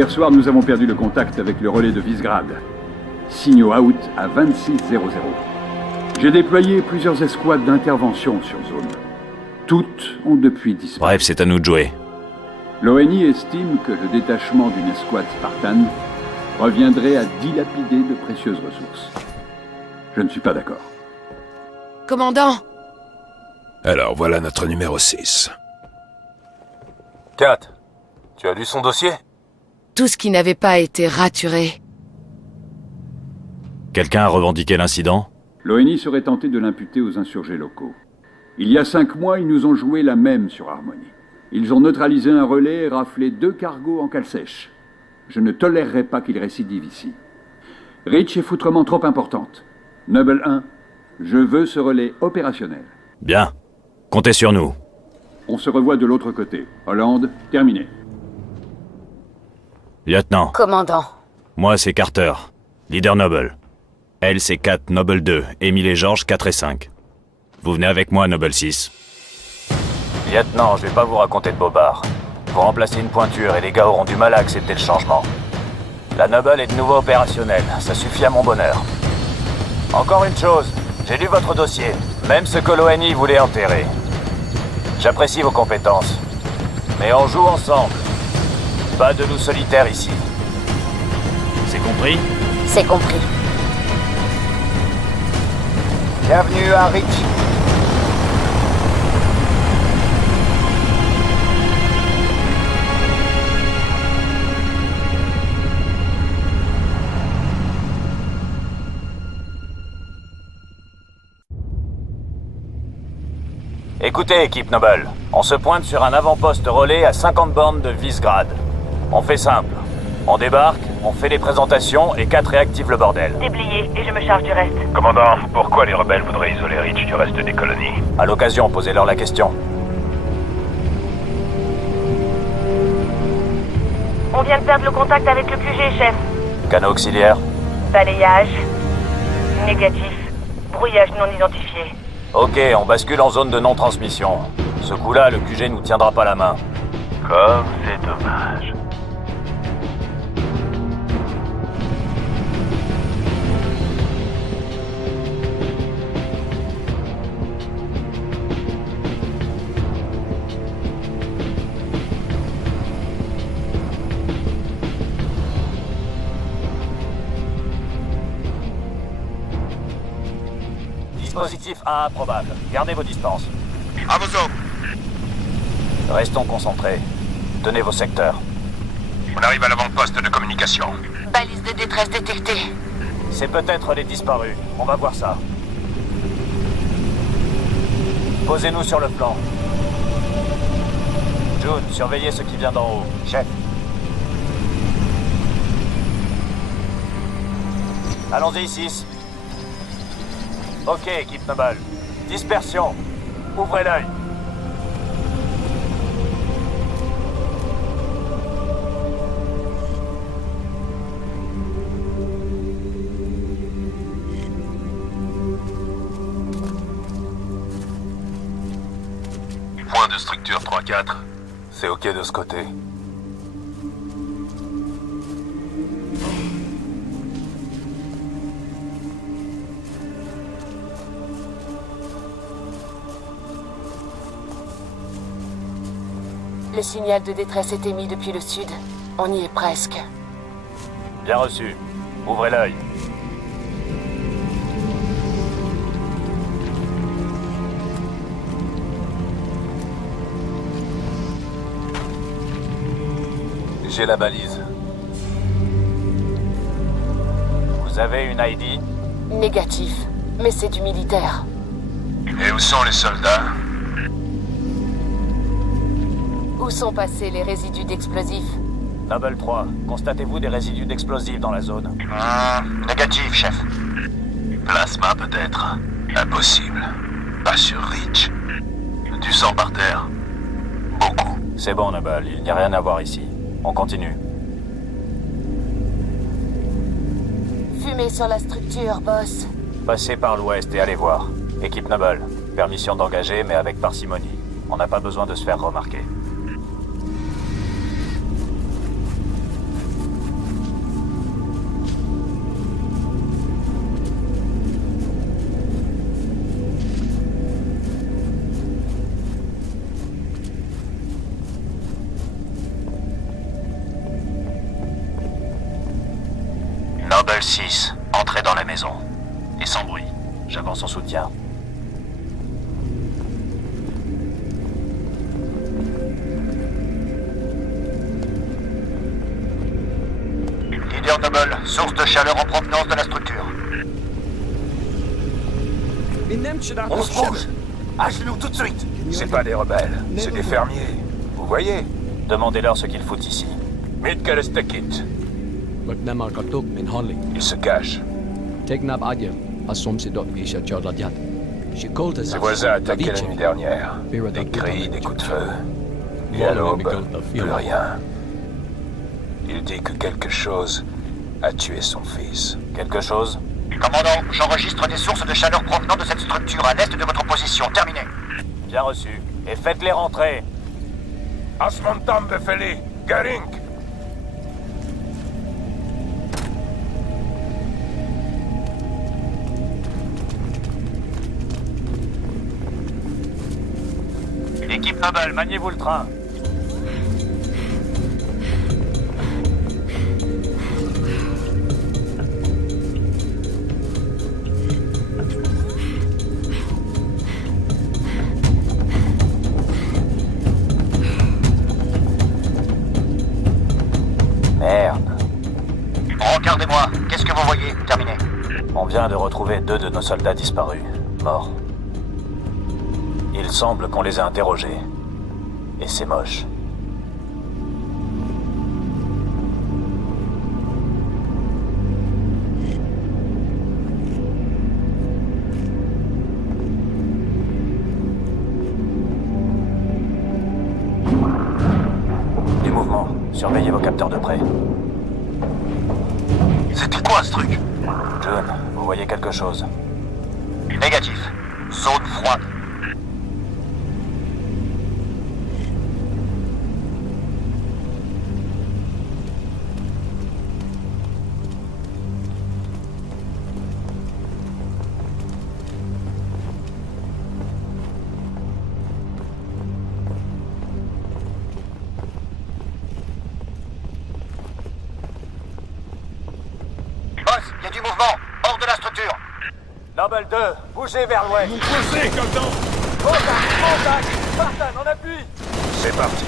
Hier soir, nous avons perdu le contact avec le relais de Visegrad. Signaux out à 2600. J'ai déployé plusieurs escouades d'intervention sur zone. Toutes ont depuis disparu. Bref, c'est à nous de jouer. L'ONI estime que le détachement d'une escouade Spartan reviendrait à dilapider de précieuses ressources. Je ne suis pas d'accord. Commandant! Alors voilà notre numéro 6. Kat, tu as lu son dossier? Tout ce qui n'avait pas été raturé. Quelqu'un a revendiqué l'incident? L'ONI serait tenté de l'imputer aux insurgés locaux. Il y a 5 mois, ils nous ont joué la même sur Harmony. Ils ont neutralisé un relais et raflé 2 cargos en cale sèche. Je ne tolérerai pas qu'ils récidivent ici. Reach est foutrement trop importante. Noble 1, je veux ce relais opérationnel. Bien. Comptez sur nous. On se revoit de l'autre côté. Hollande, terminé. Lieutenant, Commandant. moi c'est Carter, leader Noble. Elle c'est 4, Noble 2, Émile et George 4 et 5. Vous venez avec moi, Noble 6. Lieutenant, je vais pas vous raconter de bobards. Vous remplacez une pointure et les gars auront du mal à accepter le changement. La Noble est de nouveau opérationnelle, ça suffit à mon bonheur. Encore une chose, j'ai lu votre dossier, même ce que l'ONI voulait enterrer. J'apprécie vos compétences, mais on joue ensemble. Pas de loup solitaire ici. C'est compris? C'est compris. Bienvenue à Reach. Écoutez, équipe Noble, on se pointe sur un avant-poste relais à 50 bornes de Visegrad. On fait simple. On débarque, on fait les présentations et 4 réactive le bordel. Déblié, et je me charge du reste. Commandant, pourquoi les rebelles voudraient isoler Reach du reste des colonies? À l'occasion, posez-leur la question. On vient de perdre le contact avec le QG, chef. Canaux auxiliaire. Balayage. Négatif. Brouillage non identifié. Ok, on bascule en zone de non-transmission. Ce coup-là, le QG nous tiendra pas la main. Comme c'est dommage. Dispositif 1 improbable. Gardez vos distances. À vos ordres. Restons concentrés. Tenez vos secteurs. On arrive à l'avant-poste de communication. Balise de détresse détectée. C'est peut-être les disparus. On va voir ça. Posez-nous sur le flanc. June, surveillez ce qui vient d'en haut. Chef. Allons-y, 6. Ok, équipe Noble. Dispersion. Ouvrez l'œil. Point de structure 3-4. C'est ok de ce côté. Le signal de détresse est émis depuis le sud. On y est presque. Bien reçu. Ouvrez l'œil. J'ai la balise. Vous avez une ID? Négatif. Mais c'est du militaire. Et où sont les soldats? Où sont passés les résidus d'explosifs? Noble 3, constatez-vous des résidus d'explosifs dans la zone? Négatif, chef. Plasma peut-être. Impossible. Pas sur Reach. Du sang par terre. Beaucoup. C'est bon, Noble, il n'y a rien à voir ici. On continue. Fumée sur la structure, boss. Passez par l'ouest et allez voir. Équipe Noble, permission d'engager, mais avec parcimonie. On n'a pas besoin de se faire remarquer. Noble 6, entrez dans la maison. Et sans bruit. J'avance en soutien. Leader Noble, source de chaleur en provenance de la structure. On se bouge. À genoux tout de suite. C'est pas des rebelles, c'est des fermiers. Vous voyez? Demandez-leur ce qu'ils foutent ici. Midgalestakit. Ils se cachent. Ses voisins attaquaient la nuit dernière. Des cris, des coups de feu. Et à l'aube, plus rien. Il dit que quelque chose a tué son fils. Quelque chose? Commandant, j'enregistre des sources de chaleur provenant de cette structure à l'est de votre position. Terminé. Bien reçu. Et faites-les rentrer. Asmontam Befeli, Garink. Équipe Noble, maniez-vous le train. Merde. Regardez-moi. Qu'est-ce que vous voyez? Terminé. On vient de retrouver 2 de nos soldats disparus, morts. Il semble qu'on les a interrogés. Et c'est moche. Du mouvement. Surveillez vos capteurs de près. C'était quoi ce truc? June, vous voyez quelque chose? Négatif. Zone froide. Boss, il y a du mouvement. Hors de la structure. Noble 2, bougez vers l'ouest. Contact, Contact. Spartan, en appui. c'est parti.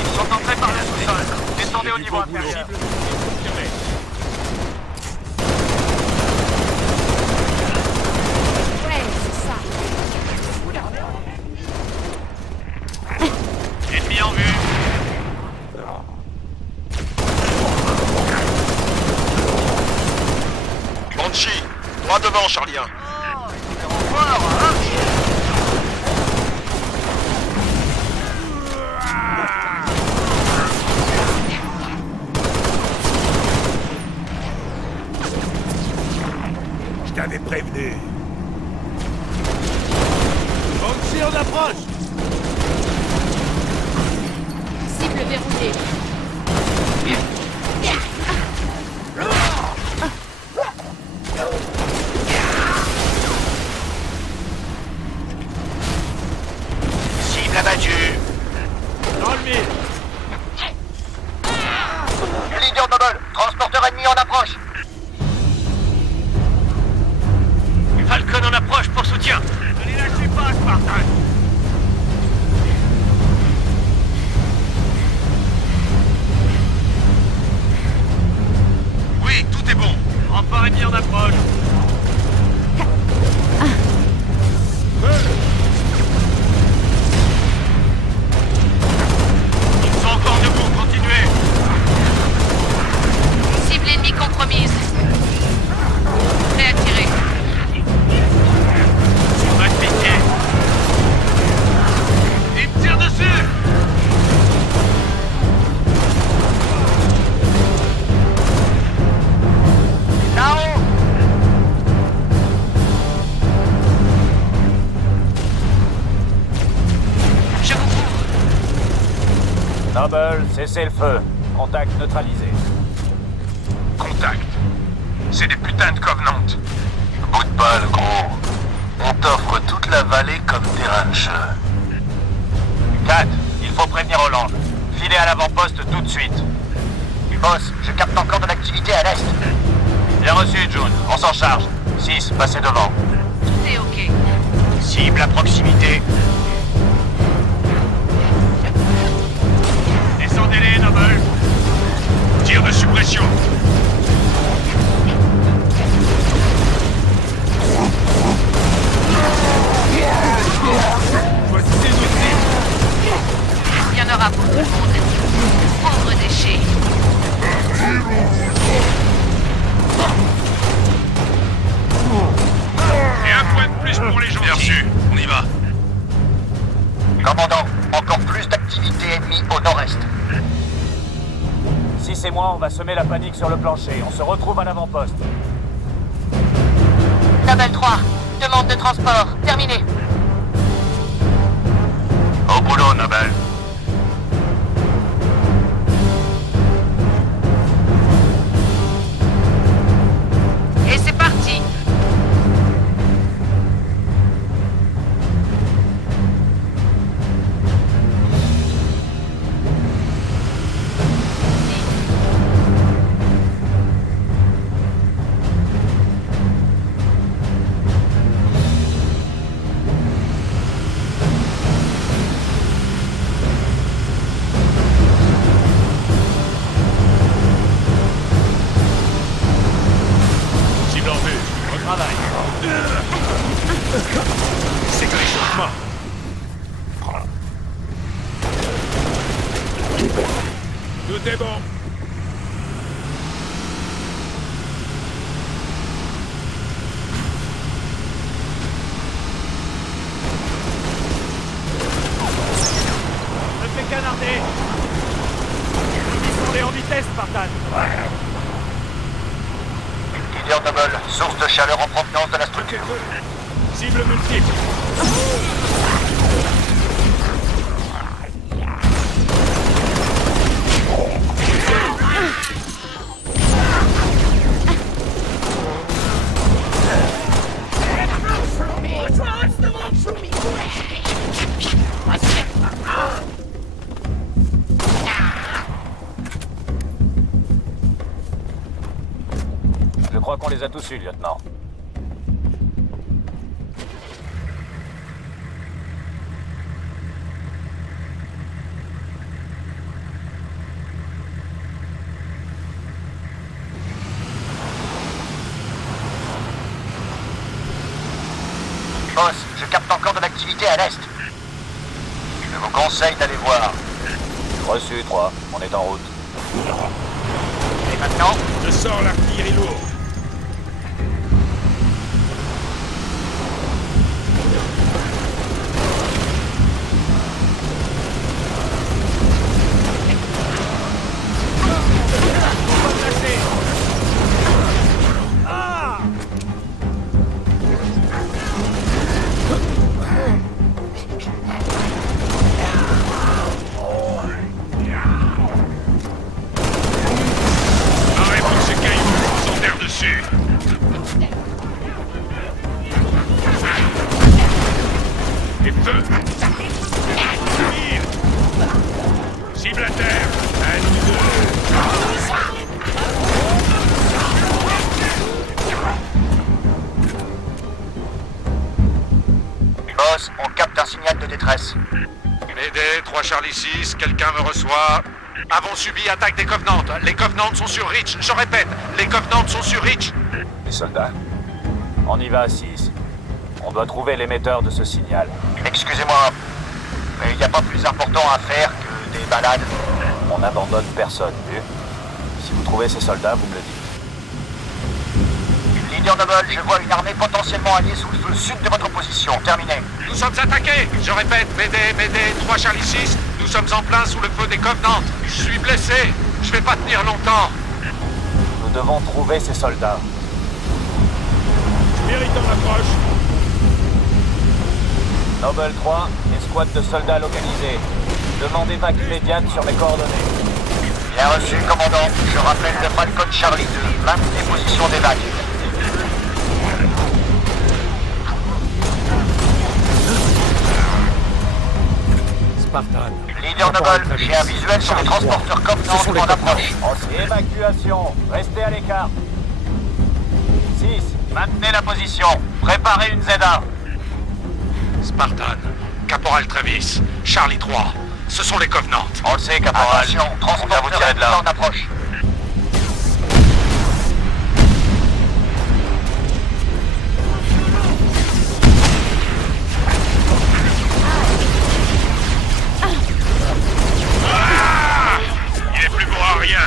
Ils sont entrés par le sous-sol. Descendez au niveau inférieur. Ennemi en vue. Banshee, droit devant, Charlie 1. Je t'avais prévenu. Banshee en approche. Cible verrouillée. Cible abattue. Dans le mille. Leader Noble, transporteur ennemi en approche. Falcon en approche pour soutien. Ne les lâchez pas, Spartan. Oui, tout est bon. Rempart ennemi en approche. Ils sont encore debout, continuez. Cible ennemie compromise. Prêt à tirer. Pas de pitié. Ils me tirent dessus. Là-haut. Je vous couvre. Noble, cessez le feu. Contact neutralisé. Contact. C'est des putains de Covenant. Bout de balle, gros. On t'offre toute la vallée comme terrain de jeu. 4, il faut prévenir Hollande. Filez à l'avant-poste tout de suite. Boss, je capte encore de l'activité à l'est. Bien reçu, June. On s'en charge. 6, passez devant. Tout est ok. Cible à proximité. Descendez-les, Noble. Tir de suppression. Il y en aura pour tout le monde. Pauvre déchet. Et un point de plus pour les gentils. Bien reçu. On y va. Commandant, encore plus d'activité ennemie au nord-est. 6 et moi, on va semer la panique sur le plancher. On se retrouve à l'avant-poste. Noble 3, demande de transport. Terminé. Au boulot, Noble. Et c'est parti. Cible en vue. Au travail. C'est que l'échauffement. Tout est bon. Je fais canarder. Descendez en vitesse, Spartan. Leader Noble, source de chaleur en provenance de la structure. Cible multiple. Je crois qu'on les a tous eus, lieutenant. Boss, je capte encore de l'activité à l'est. Je vous conseille d'aller voir. Reçu, 3. On est en route. Et maintenant, Je sors l'artillerie lourde. Arrête pour ces cailloux, sans terre dessus. Et feu. Tire. Cible à terre. Un, deux. boss, on capte un signal de détresse. Mayday, 3 Charlie 6, quelqu'un me reçoit. Avons subi attaque des Covenants. Les Covenants sont sur Reach. Je répète, les Covenants sont sur Reach. Les soldats. On y va à 6. On doit trouver l'émetteur de ce signal. Excusez-moi, mais il n'y a pas plus important à faire que des balades. On n'abandonne personne, vu. Si vous trouvez ces soldats, vous me le dites. Leader Noble, je vois une armée potentiellement alliée sous le feu sud de votre position. Terminé. Nous sommes attaqués. Je répète, Mayday, 3 Charlie 6. Nous sommes en plein sous le feu des Covenants. Je suis blessé. Je vais pas tenir longtemps. Nous devons trouver ces soldats. Spirit en approche. Noble 3, escouade de soldats localisés. Demande évac immédiate sur mes coordonnées. Bien reçu, commandant. Je rappelle le Falcon Charlie 2. Maintenez position d'évac. Spartan. Leader Noble. J'ai un visuel sur les transporteurs Covenant en approche. Évacuation. Restez à l'écart. 6. Maintenez la position. Préparez une Z1. Spartan, Caporal Travis, Charlie 3. Ce sont les Covenants. On le sait, Caporal. Attention, on va vous Transporteur tirer de là. en approche. Il est plus beau à rien.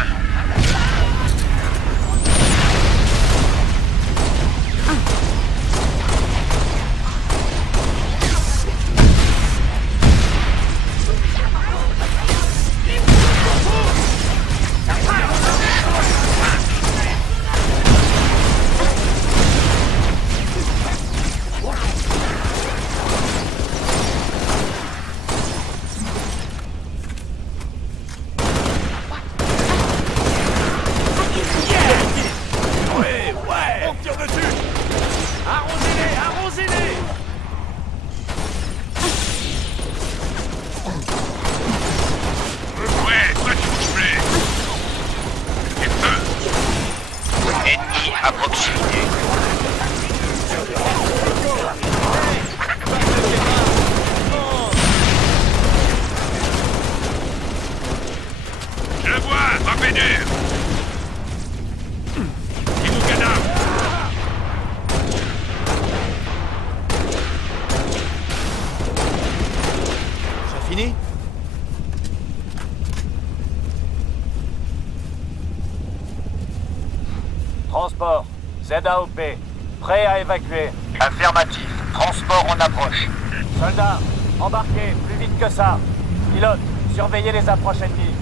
Ouais, toi tu bouges plus. Et feu. Ennemi à proximité. Je le vois, frappez dur. Et mon cadavre. C'est fini? Transport. ZAOP. Prêt à évacuer. Affirmatif. Transport en approche. Soldats, embarquez, plus vite que ça. Pilote, surveillez les approches ennemies.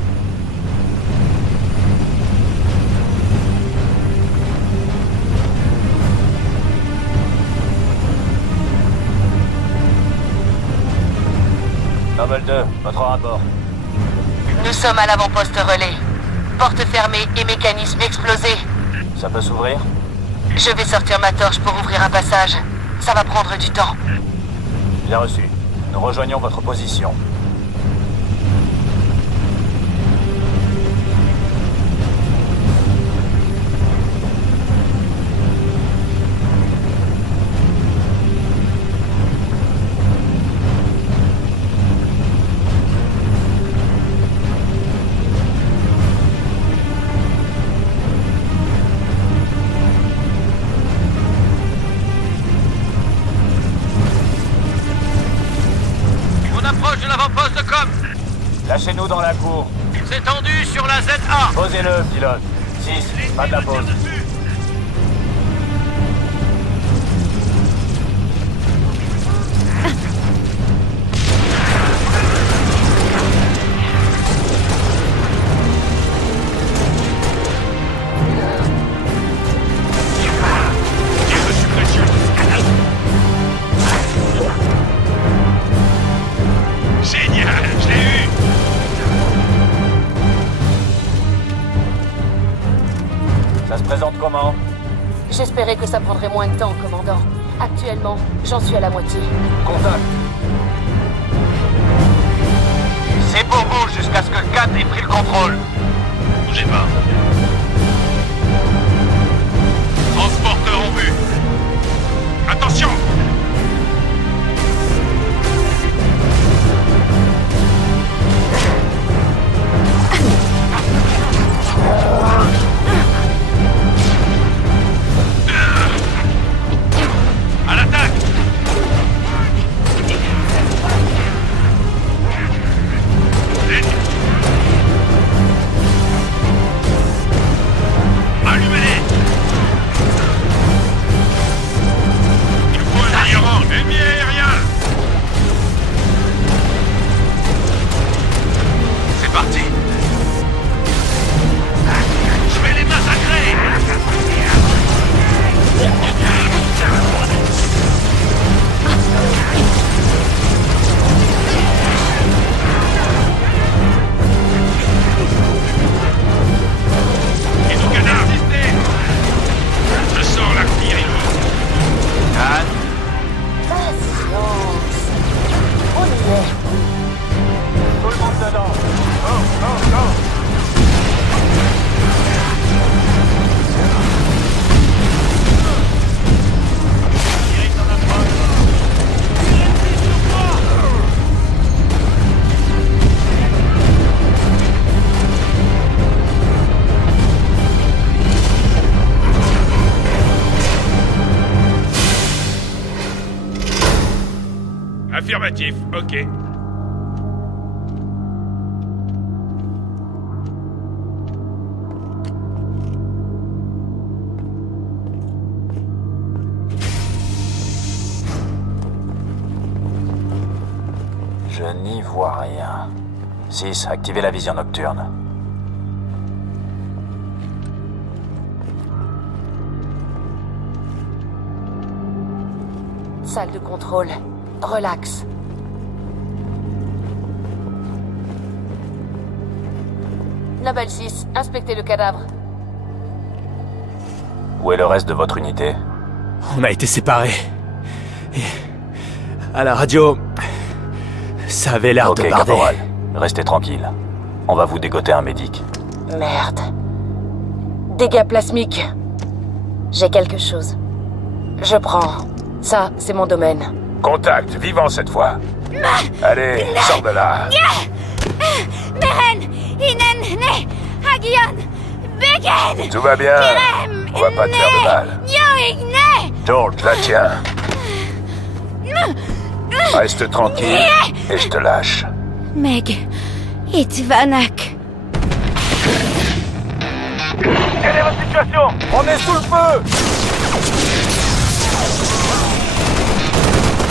Noble 2, votre rapport. Nous sommes à l'avant-poste relais. Porte fermée et mécanisme explosé. Ça peut s'ouvrir? Je vais sortir ma torche pour ouvrir un passage. Ça va prendre du temps. Bien reçu. Nous rejoignons votre position. De l'avant-poste de com. Lâchez-nous dans la cour. C'est tendu sur la ZA. Posez-le, pilote. 6, pas de la pause. Génial, je l'ai eu. Ça se présente comment? J'espérais que ça prendrait moins de temps, commandant. Actuellement, j'en suis à la moitié. Contact. C'est pour vous jusqu'à ce que le 4 ait pris le contrôle. Bougez pas. Transporteur en vue. Attention. À l'attaque. Affirmatif, ok. Je n'y vois rien. 6, activez la vision nocturne. Salle de contrôle. Relax. Noble 6, inspectez le cadavre. Où est le reste de votre unité? On a été séparés. Et... à la radio... ça avait l'air de Ok, barder. caporal. Restez tranquille. On va vous dégoter un médic. Merde. Dégâts plasmiques. J'ai quelque chose. Je prends. Ça, c'est mon domaine. Contact, vivant cette fois. Allez, sors de là. Meren, Inen, Ne, Hagion, Begen, Tout va bien. On va pas te faire de mal. Yoigne, George, la tiens. Reste tranquille et je te lâche. Meg, Itvanak. Quelle est votre situation? On est sous le feu!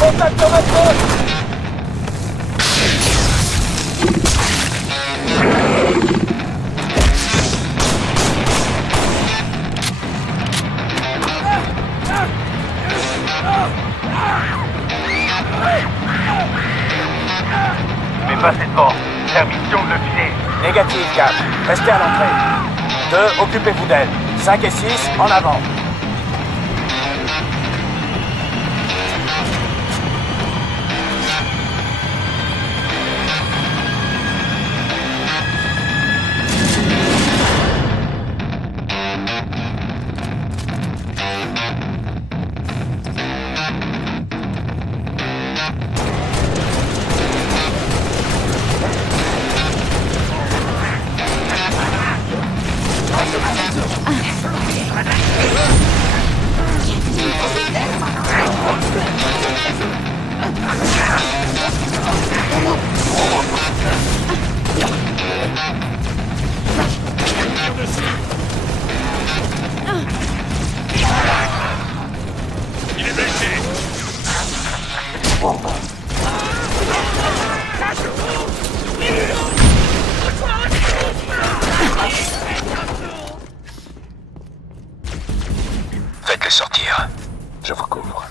Contact au maître! Mais passez devant. Permission de le filer. Négatif, 4. Restez à l'entrée. 2, occupez-vous d'elle. 5 et 6, en avant. Il est blessé. Faites-les sortir. Je vous couvre.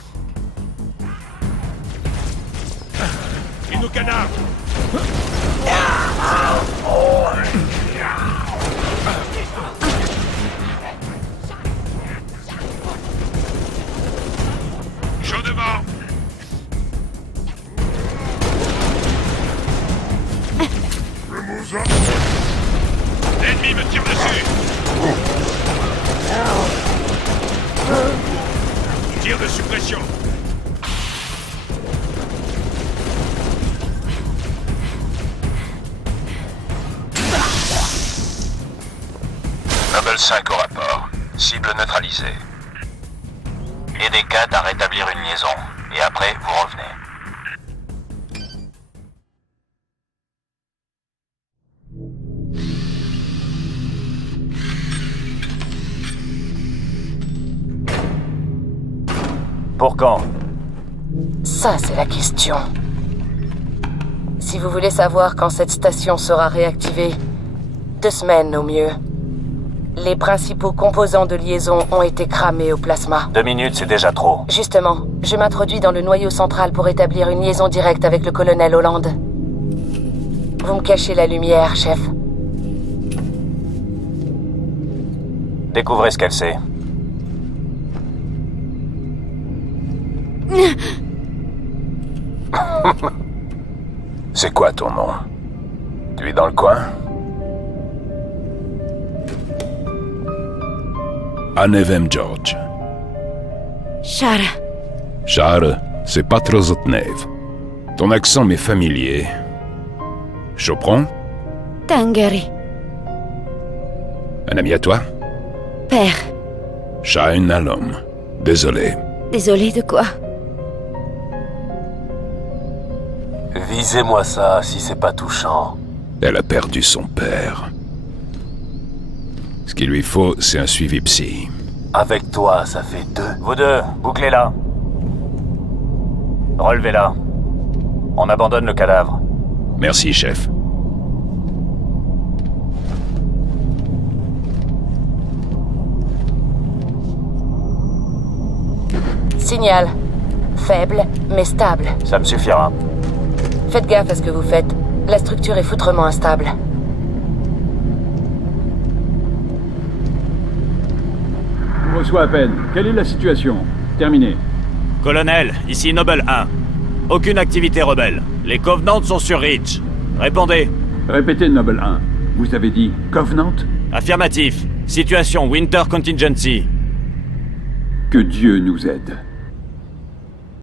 Et nos cadavres. Chaud devant. L'ennemi me tire dessus. Tir de suppression. Noble 5 au rapport. Cible neutralisée. Aidez 4 à rétablir une liaison. Et après, vous revenez. Pour quand? Ça, c'est la question. Si vous voulez savoir quand cette station sera réactivée, 2 semaines au mieux. Les principaux composants de liaison ont été cramés au plasma. 2 minutes, c'est déjà trop. Justement, je m'introduis dans le noyau central pour établir une liaison directe avec le colonel Holland. Vous me cachez la lumière, chef. Découvrez ce qu'elle sait. C'est quoi ton nom? Tu es dans le coin? Anevem George. Shara. Char, c'est pas trop Zotnev. Ton accent m'est familier. Chopron? Tangari. Un ami à toi? Père. Shain Alom. Désolé. Désolé de quoi? Visez-moi ça si c'est pas touchant. Elle a perdu son père. Ce qu'il lui faut, c'est un suivi psy. Avec toi, ça fait 2. Vous deux, bouclez-la. Relevez-la. On abandonne le cadavre. Merci, chef. Signal. Faible, mais stable. Ça me suffira. Faites gaffe à ce que vous faites. La structure est foutrement instable. Je reçois à peine. Quelle est la situation? Terminé. Colonel, ici Noble 1. Aucune activité rebelle. Les Covenants sont sur Reach. Répondez. Répétez, Noble 1. Vous avez dit Covenant? Affirmatif. Situation Winter Contingency. Que Dieu nous aide.